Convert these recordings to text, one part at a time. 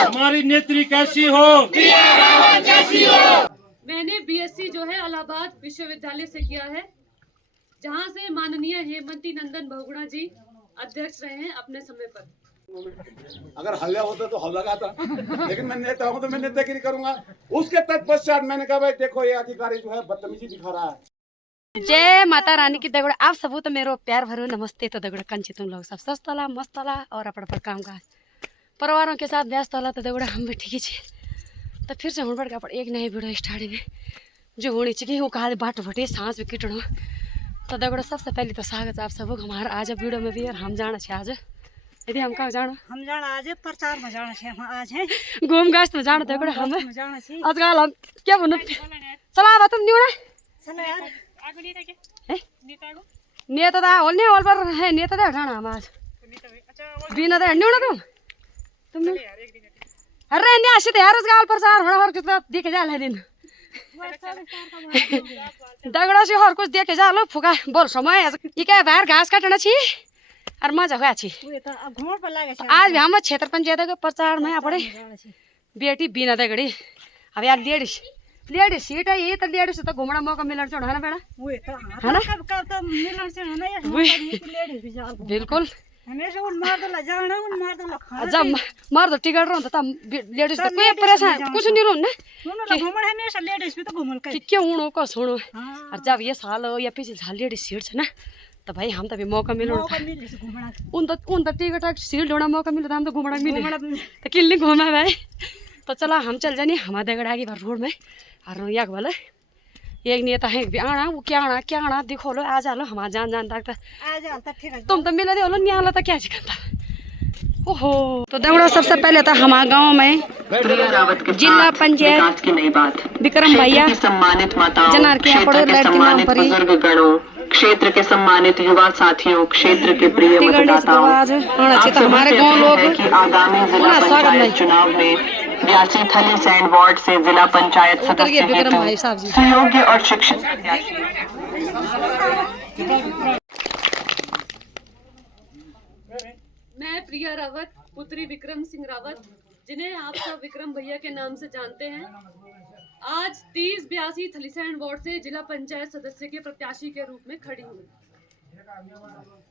हमारी नेत्री कैसी हो, प्रिया रावत जैसी हो। मैंने बीएससी जो है इलाहाबाद विश्वविद्यालय से किया है, जहां से माननीय हेमंती नंदन बहुगुणा जी अध्यक्ष रहे हैं अपने समय पर। अगर हल्ला होता तो हल्ला गाता, लेकिन मैं नेता हूं तो मैं नेतागिरी करूंगा। उसके तत्पश्चात मैंने कहा भाई देखो ये अधिकारी जो है बदतमीजी दिखा रहा है। जय माता रानी की दगड़ आप सबू तो मेरो प्यार भरो नमस्ते। तो दगड़ कंची तुम लोग सब स्वस्थ होला मस्त होला और अपन काम काज परिवारों के साथ व्यस्त होला। तो दगड़ हम भी ठीक ही छे। तो फिर से हुण का एक नई वीडियो स्टार्टिंग है जो होनी चाहिए वो कहा बाट भटे सांस भी किटणो। तो दगड़ सबसे पहले तो स्वागत आप सबको हमारा आज वीडियो में भी। और हम जाना छे आज यदि हम कहाँ जाना हम जाना आज प्रचार में जाना छे। हम आज है घूम गाछ में जाना दगड़ हम जाना छे। आजकल हम क्या बोलना चला बा तुम न्यूना चलो यार आगो नेता के नेता दा होल ने होल पर है नेता दा जाना हम आज बिना दा न्यूना तुम अरे ने आसे तो यार उस गाल प्रचार होना और कितना देखे जा ले दिन दगड़ा से और कुछ देखे जा लो फुका बोल समय ये क्या बाहर घास काटना छी और मजा हुआ छी। अब घूमण पर लागे छे। आज भी हम क्षेत्र पंचायत के प्रचार में पड़े बेटी बिना दगड़ी। अब यार लेडीज सीट है ये तो लेडीज तो घूमना मौका मिलना चाहिए ना बेटा है ना। कब तो मिलन से ना ये लेडीज भी जा बिल्कुल हमेशा उन मार दला जाना उन मार दला खाना जब मार दो टिकट रहो तो लेडीज तो कोई परेशान कुछ नहीं रहना सुनो ना घूमण हमेशा लेडीज भी तो घूमल कर क्यों उनो को सुनो। और जब ये साल या पीछे झाल लेडीज सीट है ना तो भाई हम तो भी मौका मिलो घूमना उन तो टिकट सीट ढोना मौका मिले तो हम तो घूमना मिले तो किल नहीं घूमा भाई। तो चलो हम चल जानी हमारे दगड़ आगे बार रोड में और यहाँ बोले एक नेता है आना वो क्या आना दिखो लो आ जा लो हमारा जान डॉक्टर आ जा तो ठीक है तुम तो मिला दे लो नहीं आला तो क्या चिकनता ओहो। तो दगड़ो सबसे पहले तो हमारे गांव में जिला पंचायत विक्रम भैया सम्मानित माताओं, जनार के क्षेत्र के सम्मानित बुजुर्ग गणों, क्षेत्र के सम्मानित युवा साथियों, क्षेत्र के प्रिय मतदाताओं, आप हमारे सभी गाँव से लोग है कि आगामी जिला पंचायत चुनाव में ब्यासी थलीसैंड वार्ड से जिला पंचायत सदस्य विक्रम भाई साहब हेतु जी सुयोग्य और शिक्षित मैं प्रिया रावत पुत्री विक्रम सिंह रावत, जिन्हें आप सब विक्रम भैया के नाम से जानते हैं, आज 3082 थलीसैंड वार्ड से जिला पंचायत सदस्य के प्रत्याशी के रूप में खड़ी हूँ।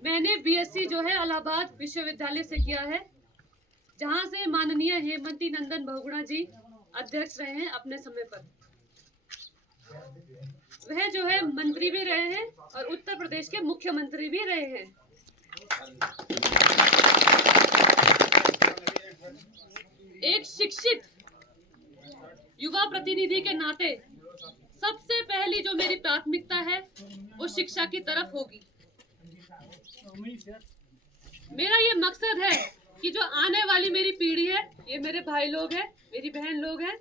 मैंने बीएससी जो है इलाहाबाद विश्वविद्यालय से किया है, जहां से माननीय हेमंती नंदन बहुगुणा जी अध्यक्ष रहे हैं अपने समय पर। वह जो है मंत्री भी रहे हैं और उत्तर प्रदेश के मुख्यमंत्री भी रहे हैं। एक शिक्षित युवा प्रतिनिधि के नाते सबसे पहली जो मेरी प्राथमिकता है वो शिक्षा की तरफ होगी। मेरा ये मकसद है कि जो आने वाली मेरी पीढ़ी है, ये मेरे भाई लोग हैं, मेरी बहन लोग हैं,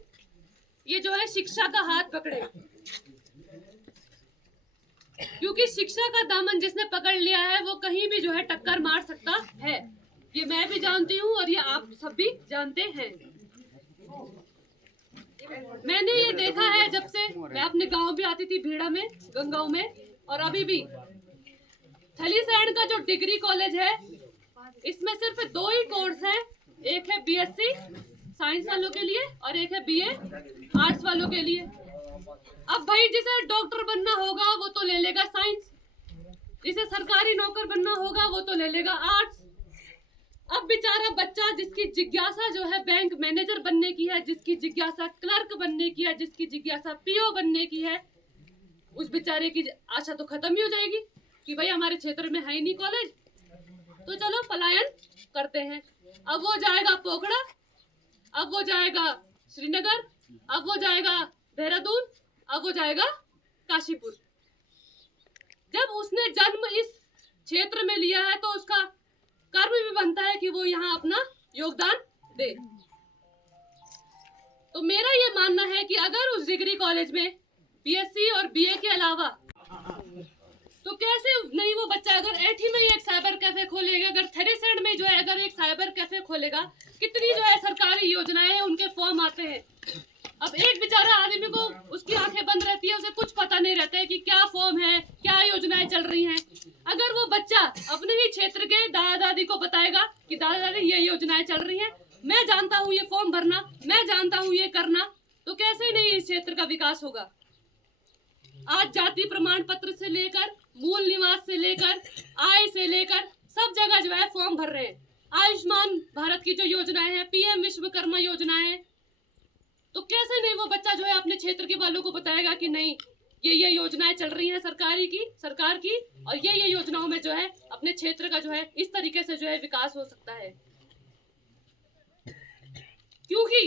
ये जो है शिक्षा का हाथ पकड़े, क्योंकि शिक्षा का दामन जिसने पकड़ लिया है वो कहीं भी जो है टक्कर मार सकता है। ये मैं भी जानती हूँ और ये आप सब भी जानते हैं। मैंने ये देखा है जब से मैं अपने गांव भी आती थी भीड़ा में गंगाओं में, और अभी भी थलीसैंड का जो डिग्री कॉलेज है इसमें सिर्फ 2 ही कोर्स हैं, एक है बीएससी साइंस वालों के लिए और एक है बीए आर्ट्स वालों के लिए। अब भाई जिसे डॉक्टर बनना होगा वो तो ले लेगा साइंस, जिसे सरकारी नौकर बनना होगा वो तो ले लेगा आर्ट्स। अब बेचारा बच्चा जिसकी जिज्ञासा जो है बैंक मैनेजर बनने की है, जिसकी जिज्ञासा क्लर्क बनने की है, जिसकी जिज्ञासा पीओ बनने की है, उस बेचारे की आशा तो खत्म ही हो जाएगी कि भाई हमारे क्षेत्र में है ही नहीं कॉलेज, तो चलो पलायन करते हैं। अब वो जाएगा पोखड़ा, अब वो जाएगा श्रीनगर, अब वो जाएगा देहरादून, अब वो जाएगा काशीपुर। जब उसने जन्म इस क्षेत्र में लिया है तो उसका कर्म भी बनता है कि वो यहाँ अपना योगदान दे। तो मेरा ये मानना है कि अगर उस डिग्री कॉलेज में बीएससी और बीए के अलावा तो कैसे नहीं वो बच्चा अगर एठी में ही एक साइबर कैफे खोलेगा, अगर थलीसैंड में जो है अगर एक साइबर कैफे खोलेगा, कितनी जो है सरकारी योजनाएं उनके फॉर्म आते हैं। अब एक बेचारा आदमी को उसकी आंखें बंद रहती है, उसे कुछ पता नहीं रहता है कि क्या फॉर्म है, क्या योजनाएं चल रही हैं। अगर वो बच्चा अपने ही क्षेत्र के दादा दादी को बताएगा कि दादा दादी ये योजनाएं चल रही हैं, मैं जानता हूँ ये फॉर्म भरना, मैं जानता हूँ ये करना, तो कैसे नहीं इस क्षेत्र का विकास होगा। आज जाति प्रमाण पत्र से लेकर मूल निवास से लेकर आय से लेकर सब जगह जो है फॉर्म भर रहे हैं। आयुष्मान भारत की जो योजनाएं हैं, पीएम विश्वकर्मा योजना है, तो कैसे नहीं वो बच्चा जो है अपने क्षेत्र के वालों को बताएगा कि नहीं ये योजनाएं चल रही हैं सरकार की और ये योजनाओं में जो है अपने क्षेत्र का जो है इस तरीके से जो है विकास हो सकता है। क्योंकि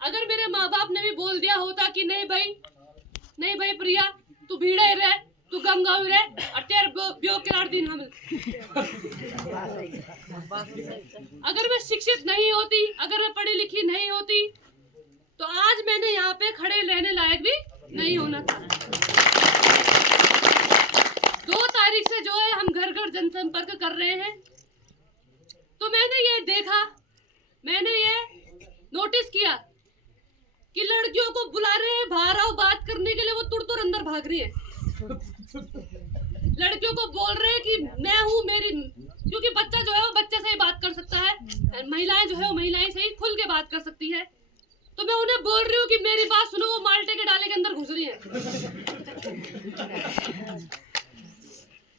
अगर मेरे माँ बाप ने भी बोल दिया होता कि नहीं भाई प्रिया तू भीड़े रह, तू गंगाऊ रह और तेरे ब्यो के दिन हम अगर मैं शिक्षित नहीं होती, अगर मैं पढ़ी लिखी नहीं होती, तो आज मैंने यहाँ पे खड़े रहने लायक भी नहीं होना था। 2 तारीख से जो है हम घर घर जनसंपर्क कर रहे हैं, तो मैंने ये नोटिस किया कि लड़कियों को बुला रहे हैं बाहर आओ बात करने के लिए, वो तुड़ अंदर भाग रही है। लड़कियों को बोल रहे हैं कि मैं हूँ मेरी, क्योंकि बच्चा जो है वो बच्चे से ही बात कर सकता है, महिलाएं जो है वो महिलाएं से ही खुल के बात कर सकती है। तो मैं उन्हें बोल रही हूँ कि मेरी बात सुनो, वो माल्टे के डाले के अंदर घुस रही है।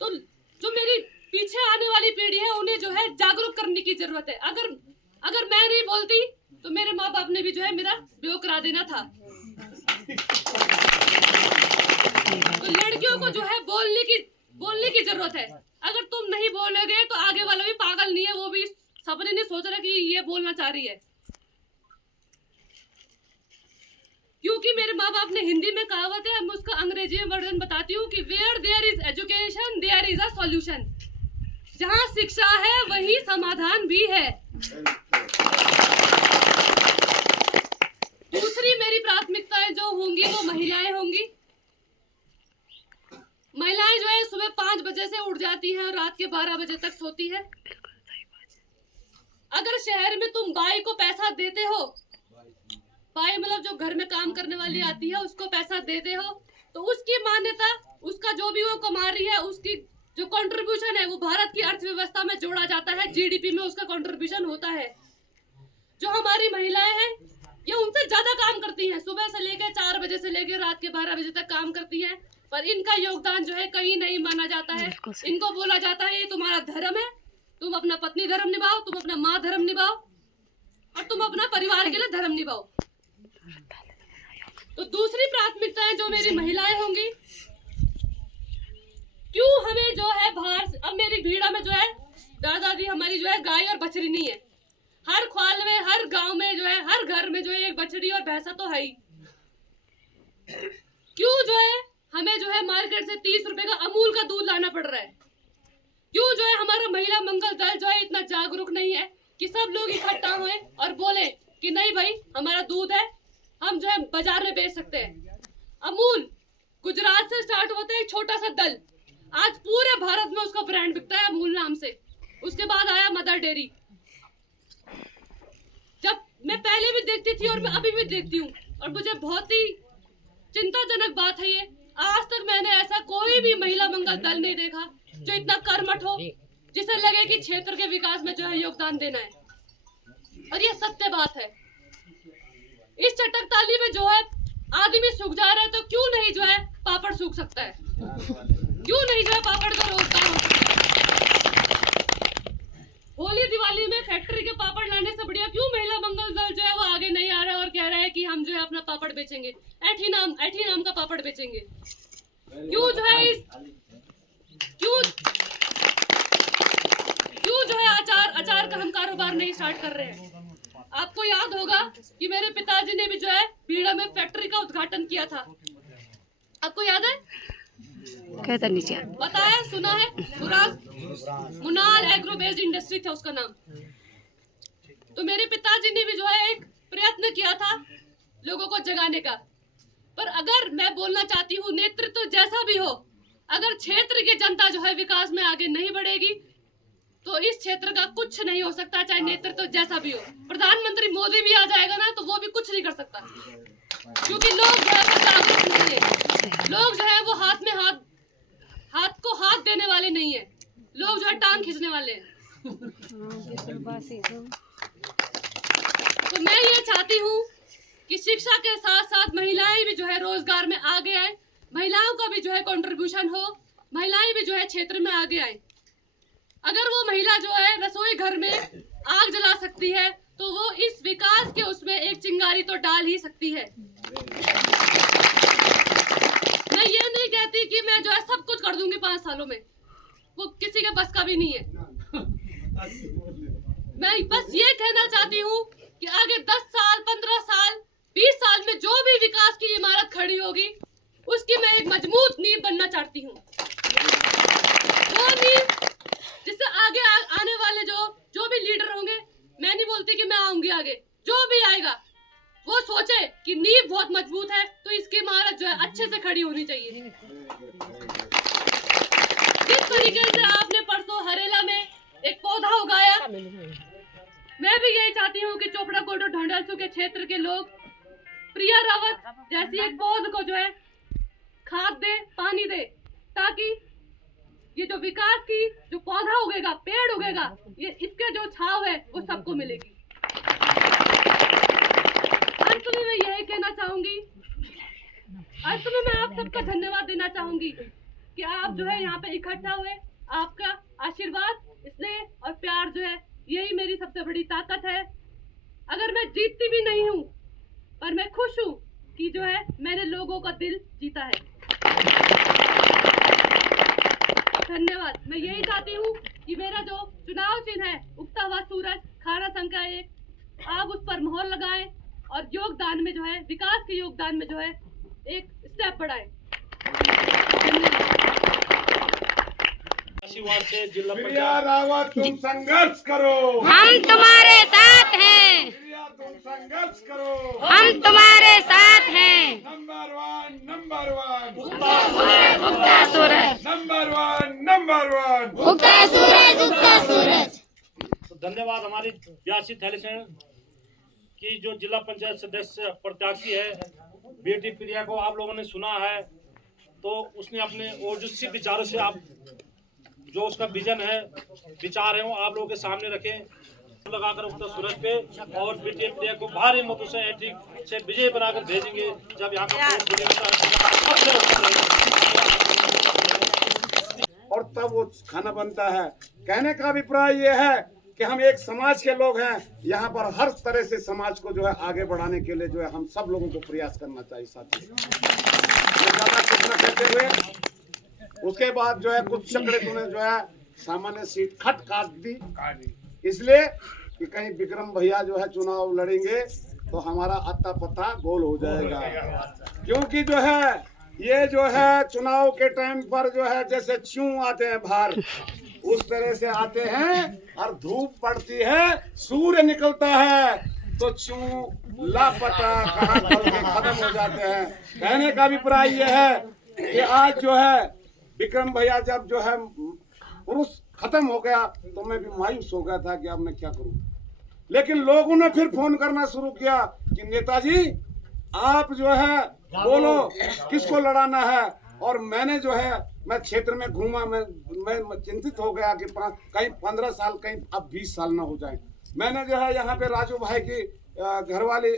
तो जो मेरी पीछे आने वाली पीढ़ी है उन्हें जो है जागरूक करने की जरूरत है। अगर मैं नहीं बोलती तो मेरे माँ बाप ने भी जो है मेरा ब्याह करा देना था। तो लड़कियों को जो है बोलने की जरूरत है। अगर तुम नहीं बोलोगे तो आगे वाला भी पागल नहीं है, वो भी सपने नहीं सोच रहा कि ये बोलना चाह रही है। क्योंकि मेरे माँ बाप ने हिंदी में कहावत है, मैं उसका अंग्रेजी में वर्जन बताती हूँ कि where there is education there is a solution. जहाँ शिक्षा है वही समाधान भी है। दूसरी मेरी प्राथमिकताएं जो होंगी वो महिलाएं होंगी। महिलाएं जो है सुबह 5 बजे से उठ जाती हैं और रात के 12 बजे तक सोती है। अगर शहर में तुम बाई को पैसा देते हो, बाई मतलब जो घर में काम करने वाली आती है उसको पैसा देते हो, तो उसकी मान्यता, उसका जो भी वो कमा रही है, उसकी जो कंट्रीब्यूशन है वो भारत की अर्थव्यवस्था में जोड़ा जाता है, जीडीपी में उसका कंट्रीब्यूशन होता है। जो हमारी महिलाएं हैं ये उनसे ज्यादा काम करती हैं, सुबह से लेकर 4 बजे से लेकर रात के 12 बजे तक काम करती हैं, पर इनका योगदान जो है कहीं नहीं माना जाता है। इनको बोला जाता है ये तुम्हारा धर्म है, तुम अपना पत्नी धर्म निभाओ, तुम अपना माँ धर्म निभाओ और तुम अपना परिवार के लिए धर्म निभाओ। तो दूसरी प्राथमिकताएं जो मेरी महिलाएं होंगी, क्यों हमें जो है बाहर, अब मेरी भीड़ा में जो है दादाजी हमारी जो है गाय और बछड़ी नहीं है। हर ख्वाल में, हर गांव में जो है, हर घर में जो है एक बछड़ी और भैंसा तो है ही। क्यों जो है हमें जो है मार्केट से 30 रुपए का अमूल का दूध लाना पड़ रहा है? क्यों जो है हमारा महिला मंगल दल जो है इतना जागरूक नहीं है कि सब लोग इकट्ठा हुए और बोले कि नहीं भाई हमारा दूध है, हम जो है बाजार में बेच सकते हैं। अमूल गुजरात से स्टार्ट होता है एक छोटा सा दल, आज पूरे भारत में उसका ब्रांड बिकता है अमूल नाम से। उसके बाद आया मदर डेयरी। जब मैं पहले भी देखती थी और मैं अभी भी देखती हूँ, और मुझे बहुत ही चिंताजनक बात है ये, आज तक मैंने ऐसा कोई भी महिला मंगल दल नहीं देखा जो इतना कर्मठ हो, जिसे लगे कि क्षेत्र के विकास में जो है योगदान देना है। और ये सत्य बात है। इस चटक ताली में जो है आदमी सूख जा रहा है, तो क्यों नहीं जो है पापड़ सूख सकता है? क्यों नहीं जो है पापड़ का रोजगार हो सकता है? होली दिवाली में फैक्ट्री के पापड़ लाने से बढ़िया क्यों महिला मंगल दल जो है वो आगे नहीं आ रहा है और कह रहा है कि हम जो है अपना पापड़ बेचेंगे, ऐठी नाम का पापड़ बेचेंगे। क्यों जो है क्यों जो है अचार का हम कारोबार नहीं स्टार्ट कर रहे हैं? आपको याद होगा कि मेरे पिताजी ने भी जो है बीड़ा में फैक्ट्री का उद्घाटन किया था, आपको याद है? कहता नीचे बताया, सुना है? मुनाल एग्रो बेस्ड इंडस्ट्री था उसका नाम। तो मेरे पिताजी ने भी जो है एक प्रयत्न किया था लोगों को जगाने का। पर अगर मैं बोलना चाहती हूँ, नेतृत्व जैसा भी हो, अगर क्षेत्र की जनता जो है विकास में आगे नहीं बढ़ेगी तो इस क्षेत्र का कुछ नहीं हो सकता, चाहे नेतृत्व जैसा भी हो। प्रधानमंत्री मोदी भी आ जाएगा ना तो वो भी कुछ नहीं कर सकता, क्योंकि लोग जो है वो जागरूक नहीं है। लोग जो है वो हाथ को हाथ देने वाले नहीं है, लोग जो है टांग खींचने वाले हैं। चाहती हूँ कि शिक्षा के साथ साथ महिलाएं भी जो है रोजगार में आगे आए, महिलाओं का भी जो है कंट्रीब्यूशन हो, महिलाएं भी जो है क्षेत्र में आगे आए। अगर वो महिला जो है रसोई घर में आग जला सकती है तो वो इस विकास के उसमें एक चिंगारी तो डाल ही सकती है। मैं ये नहीं कहती कि मैं जो है सब कुछ कर दूंगी 5 सालों में, वो किसी के बस का भी नहीं है। मैं बस ये कहना चाहती हूँ कि आगे 10 साल, 15 साल, 20 साल में जो भी विकास की इमारत खड़ी होगी उसकी मैं एक मजबूत नींव बनना चाहती हूँ। वो नींव जिससे आगे आने वाले जो भी लीडर होंगे, मैं नहीं बोलती कि मैं आऊंगी आगे, जो भी आएगा वो सोचे कि नींव बहुत मजबूत है तो इसकी इमारत जो है अच्छे से खड़ी होनी चाहिए। जिस तरीके से आपने परसों हरेला में एक पौधा उगाया, मैं भी यही चाहती हूँ कि चोपड़ा कोटो ढोंडलसू के क्षेत्र के लोग प्रिया रावत जैसी एक पौध को जो है खाद दे, पानी दे, ताकि ये जो विकास की जो पौधा उगेगा, पेड़ उगेगा, ये इसके जो छाव है वो सबको मिलेगी। अंत में मैं यही कहना चाहूंगी, अंत में मैं आप सबका धन्यवाद देना चाहूंगी कि आप जो है यहाँ पे इकट्ठा हुए, आपका आशीर्वाद, स्नेह और प्यार जो है यही मेरी सबसे बड़ी ताकत है। अगर मैं जीतती भी नहीं हूँ पर मैं खुश हूँ कि जो है मैंने लोगों का दिल जीता है। धन्यवाद। मैं यही चाहती हूँ कि मेरा जो चुनाव चिन्ह है उगता हुआ सूरज, खाना संख्या 1, आप उस पर मोहर लगाएं और योगदान में जो है, विकास के योगदान में जो है एक स्टेप बढ़ाएं। से जिला प्रिया रावत, तुम संघर्ष करो, हम तुम्हारे साथ हैं, प्रिया तुम संघर्ष करो, हम तुम्हारे साथ हैं। नंबर 1, नंबर 1, उगता सूरज, नंबर 1, नंबर 1, उगता सूरज, उगता सूरज। तो धन्यवाद हमारी ब्यासी थैलीसैंण की जो जिला पंचायत सदस्य प्रत्याशी है बेटी प्रिया को आप लोगों ने सुना है, तो उसने अपने ओजस्वी विचारों से आप जो उसका विजन है, विचार है, वो आप लोगों के सामने रखें, लगाकर उगता सूरज पे, और बेटी प्रिया को भारी मतों से हैट्रिक से विजय बनाकर भेजेंगे। जब यहाँ का और तब वो खाना बनता है। कहने का अभिप्राय ये है कि हम एक समाज के लोग हैं, यहाँ पर हर तरह से समाज को जो है आगे बढ़ाने के लिए जो है हम सब लोगों को प्रयास करना चाहिए। साथी ज्यादा कुछ न कहते हुए उसके बाद जो है कुछ चक्रे तूने जो है सामान्य सीट खट काट दी, इसलिए कि कहीं विक्रम भैया जो है चुनाव लड़ेंगे तो हमारा अत्ता पत्ता गोल हो जाएगा। क्योंकि जो है ये जो है चुनाव के टाइम पर जो है जैसे चूं आते हैं बाहर, उस तरह से आते हैं और धूप पड़ती है, सूर्य निकलता है तो चूं लापता कहाँ खत्म हो जाते हैं। कहने का अभिप्राय ये है कि आज जो है विक्रम भैया जब जो है पुरुष खत्म हो गया तो मैं भी मायूस हो गया था कि अब मैं क्या करूं, लेकिन लोगों ने फिर फोन करना शुरू किया कि नेताजी आप जो है बोलो किसको लड़ाना है। और मैंने जो है मैं क्षेत्र में घूमा, मैं चिंतित हो गया कि कहीं 15 साल कहीं अब 20 साल ना हो जाए। मैंने जो है यहाँ पे राजू भाई की घरवाली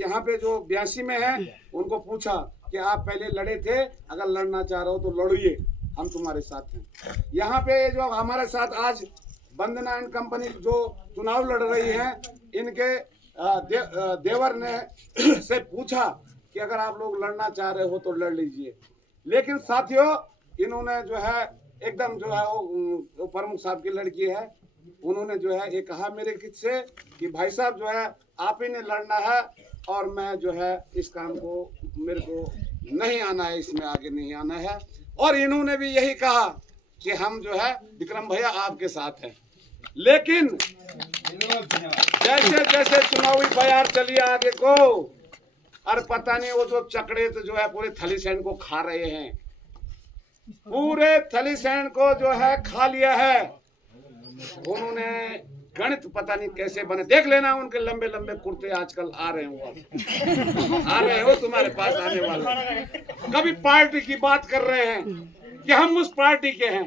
यहाँ पे जो 82 में है उनको पूछा कि आप पहले लड़े थे, अगर लड़ना चाह रहे हो तो लड़िए, हम तुम्हारे साथ हैं। यहाँ पे जो हमारे साथ आज वंदना एंड कंपनी जो चुनाव लड़ रही हैं, इनके देवर ने से पूछा कि अगर आप लोग लड़ना चाह रहे हो तो लड़ लीजिए। लेकिन साथियों इन्होंने जो है एकदम जो है वो प्रमुख साहब की लड़की है, उन्होंने जो है ये कहा मेरे किस से कि भाई साहब जो है आप ही ने लड़ना है और मैं जो है इस काम को मेरे को नहीं आना है, इसमें आगे नहीं आना है। और इन्होंने भी यही कहा कि हम जो है विक्रम भैया आपके साथ हैं। लेकिन जैसे जैसे चुनावी बयार चली आगे को, और पता नहीं वो जो चकड़े तो जो है पूरे थलीसैंण को खा रहे हैं, पूरे थलीसैंण को जो है खा लिया है। उन्होंने गणित पता नहीं कैसे बने, देख लेना उनके लंबे लंबे कुर्ते आजकल आ रहे हो, आ रहे हो तुम्हारे पास आने वाले। कभी पार्टी की बात कर रहे हैं कि हम उस पार्टी के हैं,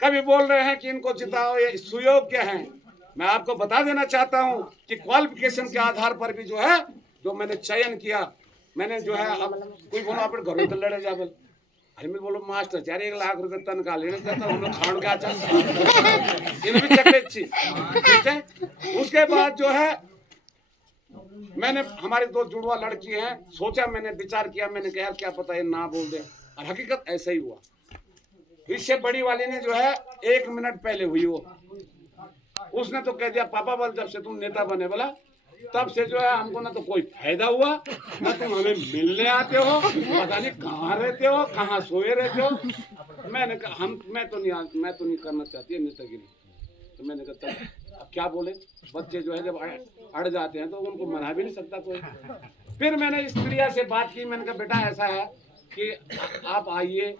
कभी बोल रहे हैं कि इनको जिताओ ये सुयोग्य हैं। मैं आपको बता देना चाहता हूँ कि क्वालिफिकेशन के आधार पर भी जो है जो मैंने चयन किया, मैंने जो है अब कोई बोलो आप घर तो लड़े जा बोल, अरे मैं बोलो मास्टर 1 लाख रुपए तनख्वाह लेने चाहता हूँ, हम लोग खान का चल इन भी चकले अच्छी, ठीक है। उसके बाद जो है मैंने हमारी 2 जुड़वा लड़की हैं, सोचा, मैंने विचार किया, मैंने कहा यार क्या पता ये ना बोल दे, और हकीकत ऐसा ही हुआ। इससे बड़ी वाली ने जो है 1 मिनट पहले हुई वो, उसने तो कह दिया पापा बोल जब से तुम नेता बने बोला तब से जो है हमको ना तो कोई फायदा हुआ, ना तुम हमें मिलने आते हो, पता नहीं कहाँ रहते हो, कहाँ सोए रहते हो। मैंने कहा मैं तो नहीं करना चाहती है नेतागिरी। तो मैंने कहा अब क्या बोले, बच्चे जो है जब अड़ जाते हैं तो उनको मना भी नहीं सकता कोई। फिर मैंने इस प्रिया से बात की, मैंने कहा बेटा ऐसा है कि आप आइए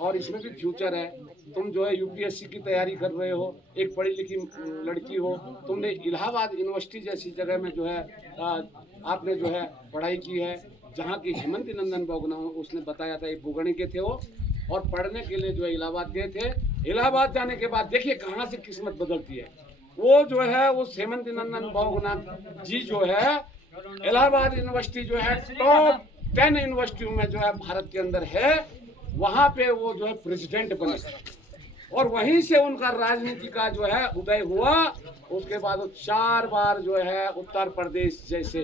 और इसमें भी फ्यूचर है, तुम जो है यूपीएससी की तैयारी कर रहे हो, एक पढ़ी लिखी लड़की हो, तुमने इलाहाबाद यूनिवर्सिटी जैसी जगह में जो है आपने जो है पढ़ाई की है, जहाँ की हेमंत नंदन बहुगुणा उसने बताया था, ये बुगणी के थे वो, और पढ़ने के लिए जो है इलाहाबाद गए थे। इलाहाबाद जाने के बाद देखिए कहाँ से किस्मत बदलती है। वो जो है उस हेमंत नंदन बहुगुणा जी जो है इलाहाबाद यूनिवर्सिटी जो है टॉप 10 यूनिवर्सिटियों में जो है भारत के अंदर है, वहाँ पे वो जो है प्रेसिडेंट बने, और वहीं से उनका राजनीति का जो है उदय हुआ। उसके बाद वो 4 बार जो है उत्तर प्रदेश जैसे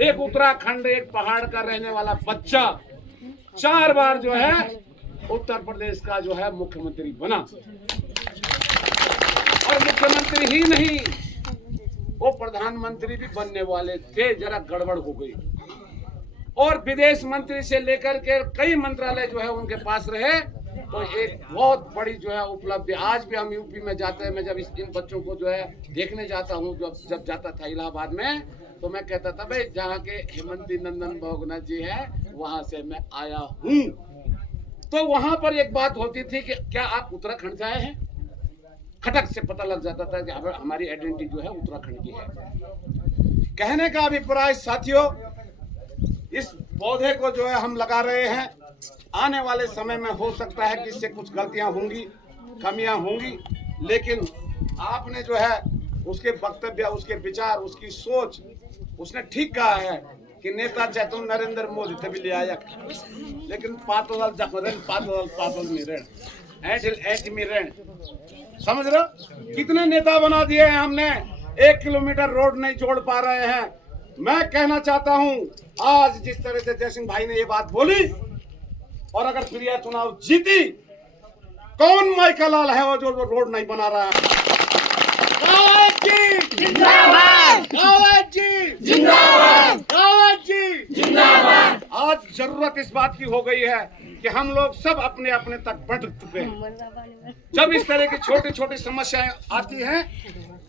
एक उत्तराखंड एक पहाड़ का रहने वाला बच्चा 4 बार जो है उत्तर प्रदेश का जो है मुख्यमंत्री बना, और मुख्यमंत्री ही नहीं वो प्रधानमंत्री भी बनने वाले थे, जरा गड़बड़ हो गई। और विदेश मंत्री से लेकर के कई मंत्रालय जो है उनके पास रहे, तो एक बहुत बड़ी जो है उपलब्धि। आज भी हम यूपी में जाते हैं, मैं जब इन बच्चों को जो है देखने जाता हूँ, जब जाता था इलाहाबाद में, तो मैं कहता था भाई जहाँ के हेमंत नंदन बहुगुणा जी है वहां से मैं आया हूँ। तो वहां पर एक बात होती थी कि क्या आप उत्तराखंड से आए हैं, खटक से पता लग जाता था कि हमारी आइडेंटिटी जो है उत्तराखंड की है। कहने का अभिप्राय साथियों, इस पौधे को जो है हम लगा रहे हैं, आने वाले समय में हो सकता है कि इससे कुछ गलतियां होंगी, कमियां होंगी, लेकिन आपने जो है उसके वक्तव्य, उसके विचार, उसकी सोच, उसने ठीक कहा है कि नेता चाहे तुम नरेंद्र मोदी तभी ले आया, लेकिन पातल में रण समझ रहे हो कितने नेता बना दिए हैं हमने, 1 किलोमीटर रोड नहीं जोड़ पा रहे हैं। मैं कहना चाहता हूं आज जिस तरह से जयसिंह भाई ने ये बात बोली, और अगर प्रिया चुनाव जीती, कौन माइका लाल है वो जो रोड नहीं बना रहा है? आज जरूरत इस बात की हो गई है कि हम लोग सब अपने अपने तक बढ़ चुके हैं। जब इस तरह की छोटी छोटी समस्याएं आती हैं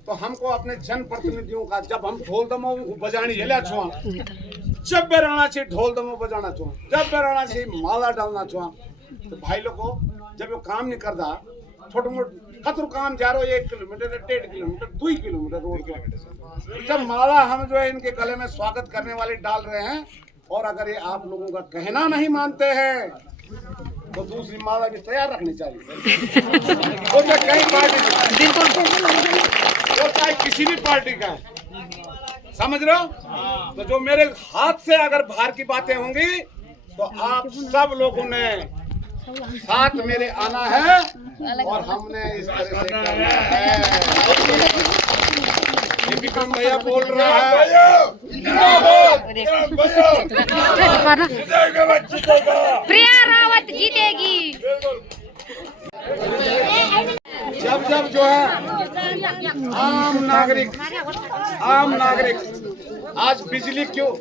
तो हमको अपने जनप्रतिनिधियों का, जब हम ढोल दमो बजानी हिला छुआ, जब बेराना चाहिए ढोल दमो बजाना छुआ, जब बेराना चाहिए माला डालना छुआ, तो भाई लोग को जब वो काम नहीं करता, छोटे मोटे खतरू काम जा रहा हो 1 किलोमीटर 1.5 किलोमीटर 2 किलोमीटर रोड के, जब माला हम जो है इनके गले में स्वागत करने वाले डाल रहे हैं, और अगर ये आप लोगों का कहना नहीं मानते हैं तो दूसरी माला भी तैयार रखनी चाहिए। वो चाहे कहीं पार्टी, वो चाहे किसी भी पार्टी का है, समझ रहे हो? तो जो मेरे हाथ से अगर बाहर की बातें होंगी तो आप सब लोगों ने साथ मेरे आना है, और हमने इस तरह से करना है। ये विक्रम भैया बोल रहा है, प्रिया रावत जीतेगी। जब जो है आम नागरिक आज बिजली क्यों,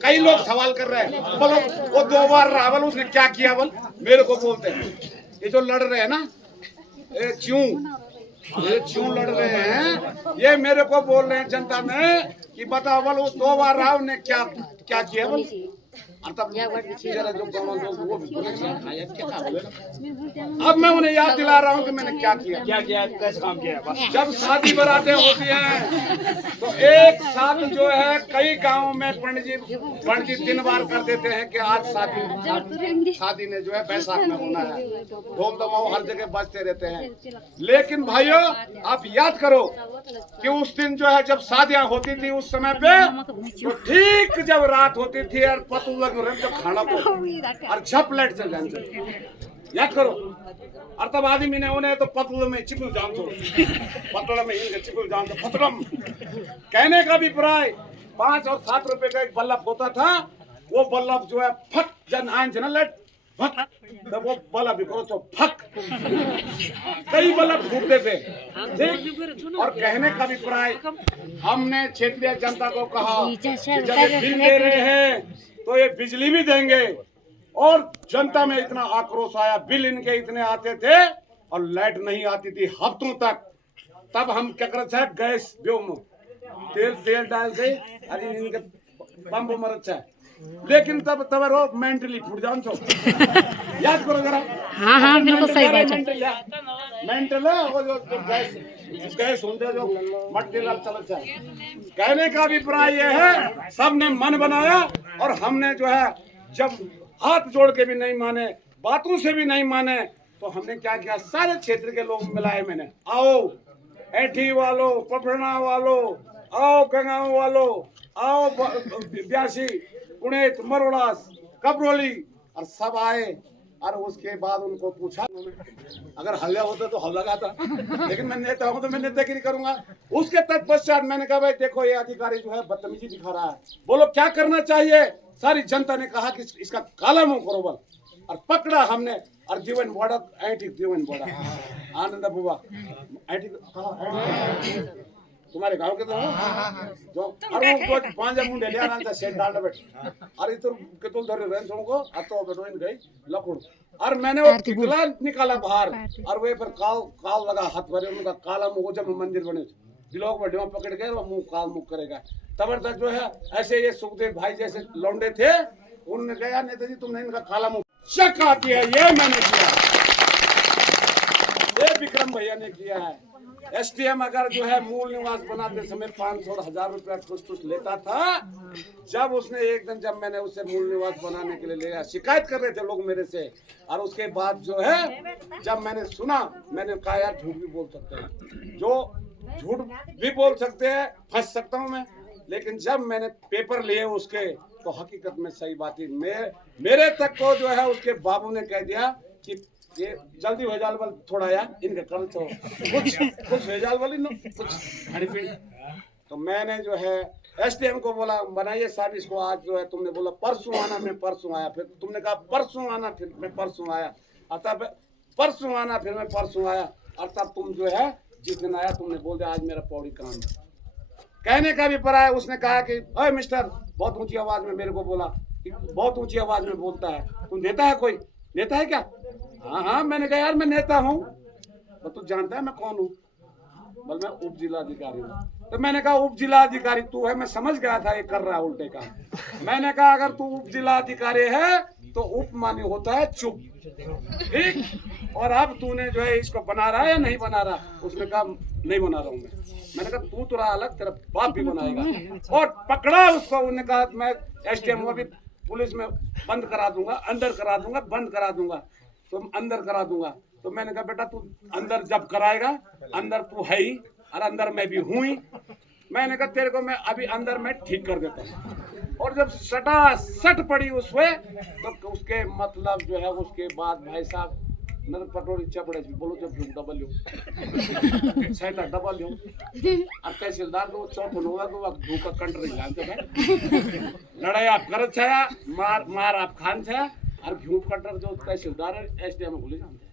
कई लोग सवाल कर रहे हैं, बोलो वो 2 बार रहा, बोलो उसने क्या किया, बोल मेरे को बोलते हैं। ये जो लड़ रहे हैं ना, ये क्यों लड़ रहे हैं, ये मेरे को बोल रहे हैं जनता में कि बताओ बोल वो 2 बार रहा, उन्हें क्या किया बोल, और तब जरा जो गाँव लोग वो भी बोले क्या बोले ना। अब मैं उन्हें याद दिला रहा हूँ कि मैंने क्या किया, कैसे काम किया है? जब शादी बरातें होती हैं तो एक साथ जो है कई गांवों में पंडित जी 3 बार कर देते हैं कि आज शादी ने जो है बैसाख में होना है, ढोल दमाओ हर जगह बजते रहते हैं। लेकिन भाइयों आप याद करो कि उस दिन जो है जब शादियां होती थी उस समय पे तो ठीक जब रात होती थी और पतुआ जब खाना को और झप लाइट चल जाए, याद करो। और तब आदमी ने उन्हें तो पतल में चिपल जान दो, पतल में इनके चिपल जान दो पतलम। कहने का भी प्राय 5 और 7 रुपए का एक बल्लभ होता था, वो बल्लभ जो है फट जन आइन जन लाइट फट, तब वो बल्लभ भी करो तो फट, कई बल्लभ फूटते थे। और कहने का भी प्राय हमने क्षेत्रीय जनता को कहा कि जब ये बिल दे रहे हैं तो ये बिजली भी देंगे। और जनता में इतना आक्रोश आया, बिल इनके इतने आते थे और लाइट नहीं आती थी हफ्तों तक। तब हम क्या करते थे, गैस व्योम तेल डाल के अरे इनके पंप मरत है। लेकिन तब रो मेंटली फूट जान छो, याद करो जरा। हाँ हाँ बिल्कुल सही बात है। मेंटल है वो जो गैस होते जो मट्टी लाल चलत है। कहने का अभिप्राय ये है सबने मन बनाया और हमने जो है जब हाथ जोड़ के भी नहीं माने, बातों से भी नहीं माने, तो हमने क्या किया, सारे क्षेत्र के लोग मिलाए। मैंने आओ ऐठी वालों, पपड़ना वालों, आओ गंगाओं वालों, आओ ब्यासी, पुणे, मरोड़ास, कबरोली, और सब आए। और उसके बाद उनको पूछा, अगर हल्ला होता तो हल्ला लगाता, लेकिन मैं नेता हूं तो मैं नेतागिरी करूंगा। उसके तत्पश्चात मैंने कहा भाई देखो ये अधिकारी जो है बदतमीजी दिखा रहा है, बोलो क्या करना चाहिए। सारी जनता ने कहा कि इसका काला मुंह करो बल, और पकड़ा हमने। और जीवन बड़ा ऐठी जीवन बड़ा आनंद बुआ ऐठी तुम्हारे गांव के तो जो अरे वो तो 5 मुंडे ले आना था सेट डालने बैठ, अरे तो केतुल धरे रेंज को अतो बैठो इन गई लकुड़। और मैंने वो कितला निकाला बाहर, और वे पर काल लगा हाथ भरे उनका काला मुंह। जब मंदिर बने लोग बैठे पकड़ गए वो मुंह काल मुंह करेगा। तब तक जो है ऐसे ये सुखदेव भाई जैसे लौंडे थे, उन्होंने कहा नेताजी तुमने इनका काला मुंह शक आती है, ये मैंने किया, ये विक्रम भैया ने किया है। एसडीएम अगर जो है मूल निवास बनाते समय 500 और 1000 रुपया कुछ लेता था। जब उसने एक दिन जब मैंने उसे मूल निवास बनाने के लिए लिया, शिकायत कर रहे थे लोग मेरे से, और उसके बाद जो है जब मैंने सुना, मैंने कहा यार झूठ भी बोल सकते हैं, जो झूठ भी बोल सकते हैं, फंस सकता हूँ मैं। लेकिन जब मैंने पेपर लिए उसके, तो हकीकत में सही बात ही मेरे तक को जो है उसके बाबू ने कह दिया कि ये जल्दी हो जाल वाल थोड़ा यार इनके कर तो कुछ हो जाल वाली नो कुछ खाने पीने। तो मैंने जो है एसडीएम को बोला बनाइए साहब इसको, आज जो है तुमने बोला परसों आना, मैं परसों आया, फिर तुमने कहा परसों आना, फिर मैं परसों आया, और तब परसों आना, फिर मैं परसों आया, और तब तुम जो है जिस दिन आया तुमने बोल दिया आज मेरा पौड़ी काम है। कहने का भी पड़ा है, उसने कहा कि ओए मिस्टर, बहुत ऊंची आवाज में मेरे को बोला, बहुत ऊंची आवाज में बोलता है, तुम नेता है, कोई नेता है क्या? हाँ हाँ। मैंने कहा यार मैं नेता हूँ, तो तू जानता है मैं कौन हूँ? बोल मैं उप जिलाधिकारी हूँ। तो मैंने कहा उप जिलाधिकारी तू है? मैं समझ गया था ये कर रहा है उल्टे का। मैंने कहा अगर तू उप जिलाधिकारी है तो उप माने होता है चुप, ठीक। और अब तूने जो है इसको बना रहा है या नहीं बना रहा? उसने कहा नहीं बना रहा हूँ मैं। मैंने कहा तू तो रहा अलग, तेरा बाप भी बनाएगा। और पकड़ा उसको, उन्होंने कहा मैं एसडीएम को भी पुलिस में बंद करा दूंगा, अंदर करा दूंगा, बंद करा दूंगा, तुम अंदर करा दूंगा। तो मैंने कहा बेटा तू अंदर जब कराएगा, अंदर तू है ही और अंदर मैं भी हूँ ही। मैंने कहा तेरे को मैं अभी अंदर में ठीक कर देता हूँ। और जब सट पड़ी उसमें, तो उसके मतलब जो है उसके बाद भाई साहब नर पटोरी चपड़े बोलो जब डबल लो सैटा डबल लो। अब तहसीलदार को चौपन होगा तो धूका कंट्री जानते भाई लड़ाई आप कर छाया, मार आप खान छाया, और घूम कटर जो तहसीलदार है एसडीएम में भूले जानते।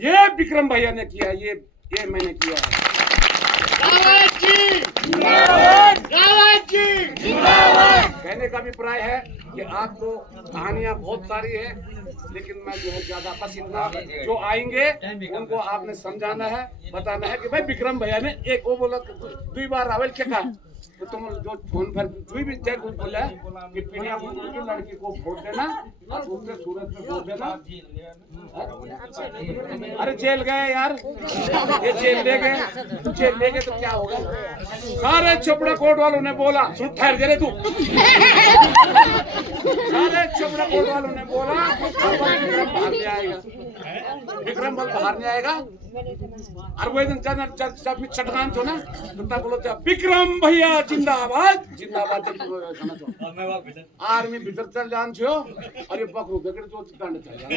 ये विक्रम भैया ने किया, ये मैंने किया है। कहने का अभिप्राय है कि आपको कहानियां बहुत सारी है, लेकिन मैं जो है ज्यादा बस इतना, जो आएंगे उनको आपने समझाना है, बताना है कि भाई विक्रम भैया ने एक वो बोला 2 बार रावल क्या कहा तो तुम जो फोन पर कोई भी जय कुछ बोला कि प्रिया की लड़की को वोट देना और उसके सूरत में वोट देना। अरे जेल गए यार, ये जेल ले गए, जेल ले गए तो क्या होगा? सारे चोपड़ा कोर्ट वालों ने बोला, सुन ठहर जा रे तू, सारे चोपड़ा कोर्ट वालों ने बोला विक्रम बाहर नहीं आएगा, विक्रम बल बाहर नहीं आएगा। और वो दिन जब चटकान थो ना तो तब बोलो विक्रम भैया जिंदाबाद जिंदाबाद। आर्मी भीतर चल जान छो और ये पकड़ो गगड़ जो कांड चल जाए।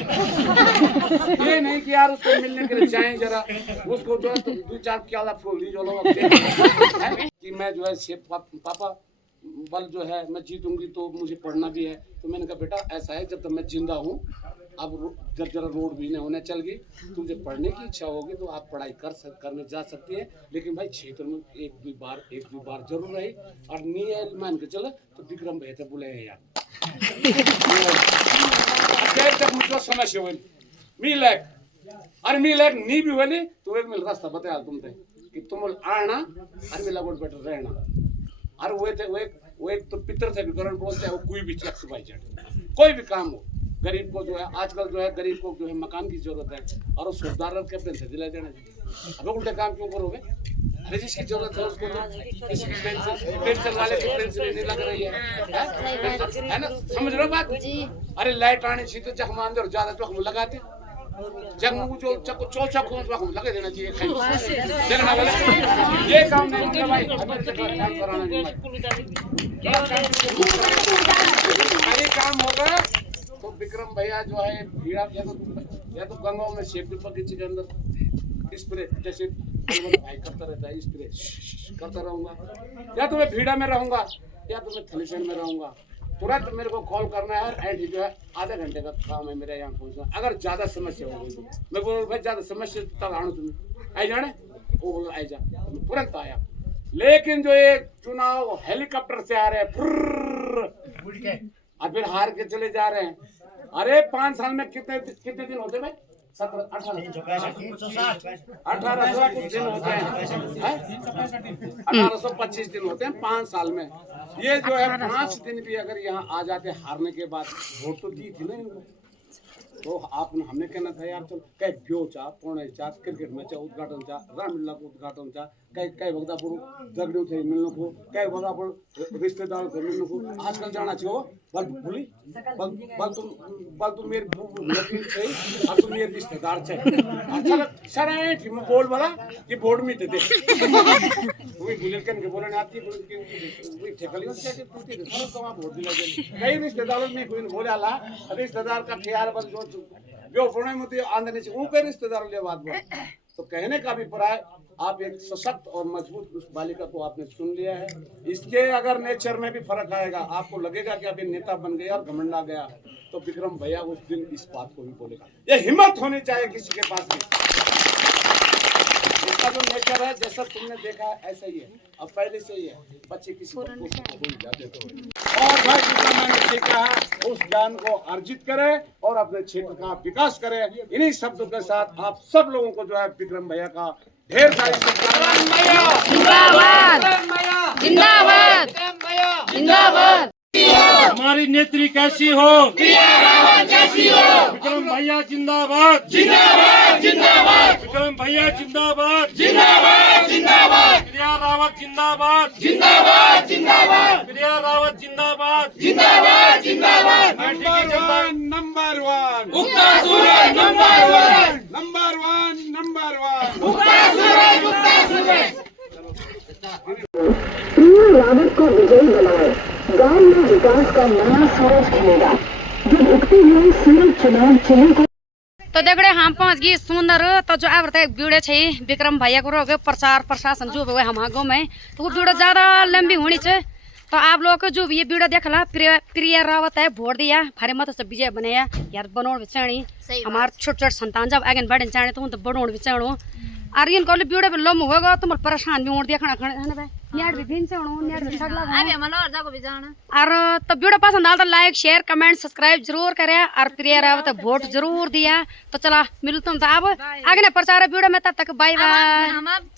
ये नहीं कि यार उसको मिलने के लिए जाएं जरा, उसको जो है तो 2-4 क्या आपको ली जो लोग कि मैं जो है शेफ पापा बल जो है मैं जीतूंगी तो मुझे पढ़ना भी है। तो मैंने कहा बेटा ऐसा है जब तक मैं जिंदा हूँ, अब जब जरा रोड भी नहीं होने चल गई, तुझे पढ़ने की इच्छा होगी तो आप पढ़ाई करने जा सकती है, लेकिन भाई क्षेत्र में एक दो बार जरूर रही और नहीं मान के चले तो विक्रम बेहतर बोले यार तक मुझको समस्या हुई मिलेक नहीं भी होली तो एक मिल रास्ता बताया तुमसे कि तुम आना और मिला बोल बेटर रहना। और वो एक तो पितर से भी करण बोलते हैं, वो कोई भी चेक भाई कोई भी काम हो, गरीब को जो है आजकल जो है गरीब को जो है मकान की जरूरत है और उस सुधार के अपने से दिला देना चाहिए। अब उल्टे काम क्यों करोगे? अरे जिसकी जरूरत है उसको किसी की पेंशन वाले की पेंशन नहीं लग रही है ना, समझ रहे हो बात? अरे लाइट आनी चाहिए तो चक मान दो, ज्यादा चक लगाते जब जो चको चौचा को लगा देना चाहिए देना वाला। ये काम नहीं होगा भाई, काम कराना नहीं काम होगा तो विक्रम भैया जो है भीड़ा या तो गंगाओं में सेफ्टी बगीचे के अंदर स्प्रे जैसे भाई करता रहता है स्प्रे करता रहूंगा, या तो मैं भीड़ा में रहूंगा या तो मैं थलीसैंड में रहूंगा। तुरंत मेरे को कॉल करना है और एंड जो है आधा घंटे का काम है मेरा यहाँ पहुँचना। अगर ज्यादा समस्या हो गई तो मैं बोल भाई ज्यादा समस्या तब आना तुम्हें आई जाने, वो बोल आई जा तो तुरंत आया। लेकिन जो ये चुनाव हेलीकॉप्टर से आ रहे हैं और फिर हार के चले जा रहे हैं। अरे 5 साल में कितने दिन होते भाई? 1800 दिन होते हैं, 1825 दिन होते हैं 5 साल में। ये जो है 5 दिन भी अगर यहाँ आ जाते हारने के बाद, वोट तो दी थी ना इनको, तो आपने हमने कहना था यार चल कई ब्यो चा पौने चा क्रिकेट मैच उद्घाटन चा रामलीला को उद्घाटन चा कई वक्तापुर दगड़ियों थे मिलने को कई वक्तापुर रिश्तेदारों थे मिलने को। आजकल जाना चाहिए बल भूली बल तुम मेरे थे और तुम मेरे रिश्तेदार थे। अच्छा सर मैं बोल बोला कि बोर्ड में दे वही बुलेटिन के बोलने आती है वही ठेकली क्या कि टूटी दे सब कमा वोट दिला दे। कई रिश्तेदारों में कोई बोले ला रिश्तेदार का ख्याल बल जो पुणे में आंदने से उनके रिश्तेदारों ले बात बोल। तो कहने का अभिप्राय आप एक सशक्त और मजबूत उस बालिका को आपने सुन लिया है। इसके अगर नेचर में भी फर्क आएगा, आपको लगेगा कि अभी नेता बन गया और घमंड आ गया, तो विक्रम भैया उस दिन इस बात को भी बोलेगा। ये हिम्मत होनी चाहिए किसी के पास भी। इसका जो नेचर है जैसा तुमने देखा है ऐसा ही है, अब पहले से ही है। बच्चे किसी को भूल जाते तो और भाई जितना मैंने सीखा है उस ज्ञान को अर्जित करे और अपने क्षेत्र का विकास करे। इन्हीं शब्दों के साथ आप सब लोगों को जो है विक्रम भैया का ढेर सारी शुभकामनाएं। जिंदाबाद जिंदाबाद। हमारी नेत्री कैसी हो? विक्रम भैया जिंदाबाद जिंदाबाद जिंदाबाद। विक्रम भैया जिंदाबाद जिंदाबाद जिंदाबाद। प्रिया रावत जिंदाबाद जिंदाबाद जिंदाबाद। प्रिया रावत जिंदाबाद जिंदाबाद जिंदाबाद। नंबर वन रावत को विजयी बनाए, गांव में विकास का नया सूरज खिलेगा। जब उगते हुए सूरज चुनाव चिन्ह को तो दगड़े हम पहुंच गए सुंदर तो जो अब तक वीडियो छे विक्रम भैया को रोगे प्रचार प्रशासन जो भी हमारे गाँव में तो वो वीडियो ज्यादा लंबी होनी चाहिए। तो आप लोग को जो ये वीडियो देखला प्रिया रावत है वोट दिया भारी मत से विजय बनाया यार बनोड़ विचाणी हमारे छोटे संतान जब आगे बढ़े चाहे तो बनोड़ विचाणु और इन को वीडियो पे लम होगा तुम परेशान भी उड़ दिया खाना खाना है ना भाई न्याड़ भी दिन से न्याड़ भी छगला अबे मन और जाको भी जाना और तो वीडियो पसंद आया तो लाइक शेयर कमेंट सब्सक्राइब जरूर करें और प्रिया रावत वोट जरूर दिया। तो चला मिलता हूं अब आगे ना प्रचार वीडियो में, तब तक बाय बाय। हम अब